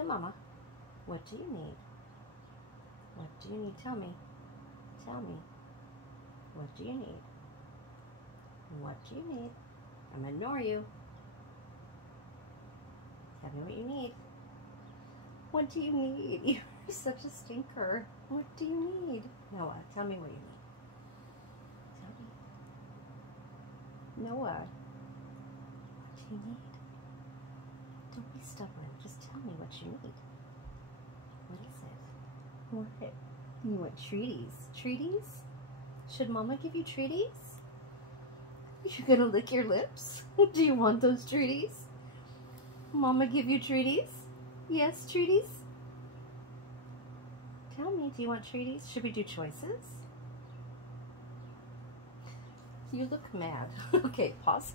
to Mama. What do you need? What do you need? Tell me. Tell me. What do you need? What do you need? I'm gonna ignore you. Tell me what you need. What do you need? You're such a stinker. What do you need? Noah, tell me what you need. Tell me. Noah, what do you need? Don't be stubborn. Just tell me what you need. What is it? What? You want treaties? Treaties? Should Mama give you treaties? You're gonna lick your lips? Do you want those treaties? Mama give you treaties? Yes, treaties? Tell me, do you want treaties? Should we do choices? You look mad. Okay, pause.